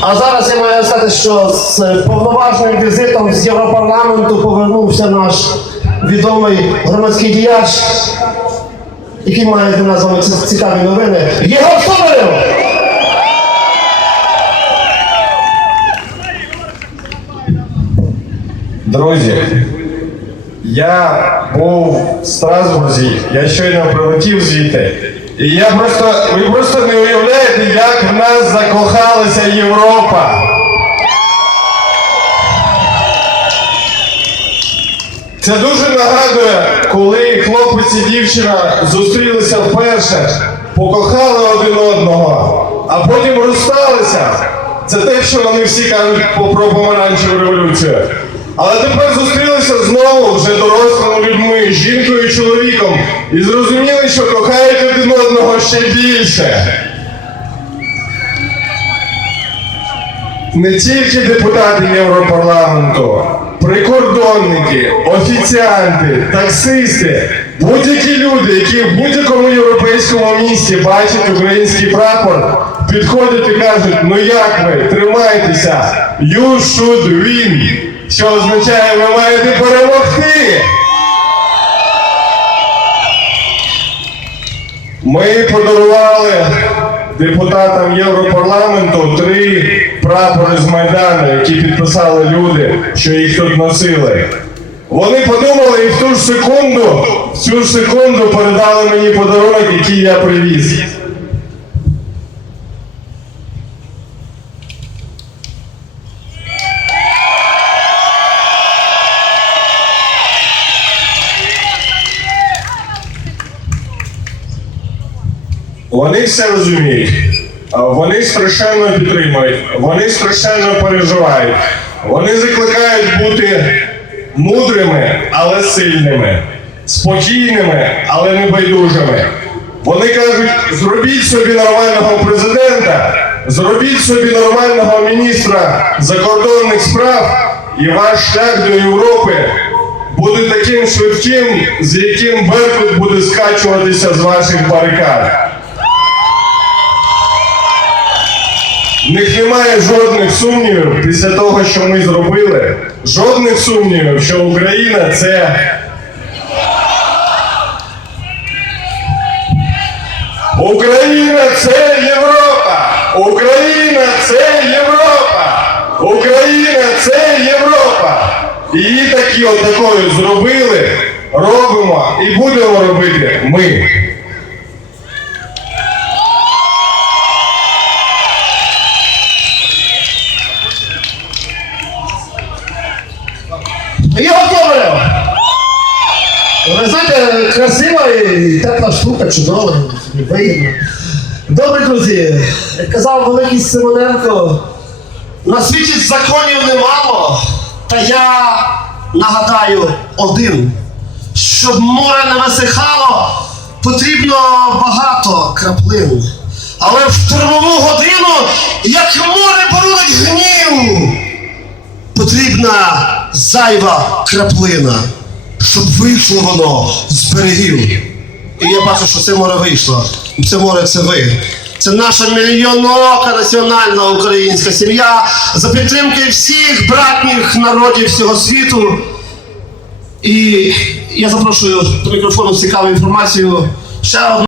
А зараз я маю сказати, що з повноважним візитом з Європарламенту повернувся наш відомий громадський діяч, який має для нас вами цікаві новини. Єгор Соболєв! Друзі, я був в Страсбурзі, я щойно прилетів звідти. І я просто, ви просто не уявляєте, як в нас закохалася Європа. Це дуже нагадує, коли хлопець і дівчина зустрілися вперше, покохали один одного, а потім розсталися. Це те, що вони всі кажуть про помаранчеву революцію. Але тепер зустрілися знову вже дорослими людьми, жінкою чоловіком, і зрозуміли, що кохають один одного ще більше. Не тільки депутати Європарламенту, прикордонники, офіціанти, таксисти, будь-які люди, які в будь-якому європейському місті бачать український прапор, підходять і кажуть, ну як ви, тримайтеся, you should win, що означає, ви маєте перемогти. Ми подарували депутатам Європарламенту три прапори з Майдану, які підписали люди, що їх тут носили. Вони подумали і в ту ж секунду, в цю ж секунду передали мені подарунок, який я привіз. Вони все розуміють. Вони страшенно підтримують, вони страшенно переживають. Вони закликають бути мудрими, але сильними, спокійними, але не байдужими. Вони кажуть, зробіть собі нормального президента, зробіть собі нормального міністра закордонних справ, і ваш шлях до Європи буде таким швидким, з яким Беркут буде скачуватися з ваших барикад. Них немає жодних сумнівів після того, що ми зробили. Жодних сумнівів, що Україна це. Україна це Європа! Україна це Європа! Україна це Європа! І її такі от такою зробили, робимо і будемо робити ми. Єгор Соболєв! Ви знаєте, красива і тепла штука, чудова, вигідна. Добре, друзі, як казав великий Симоненко, на світі законів немало, та я нагадаю один. Щоб море не висихало, потрібно багато краплин. Але в штурмову годину, як море порудить гнів, потрібна зайва краплина, щоб вийшло воно з берегів. І я бачу, що це море вийшло. Це море це ви. Це наша мільйонока національна українська сім'я за підтримки всіх братніх народів всього світу. І я запрошую до мікрофону цікаву інформацію. Ще.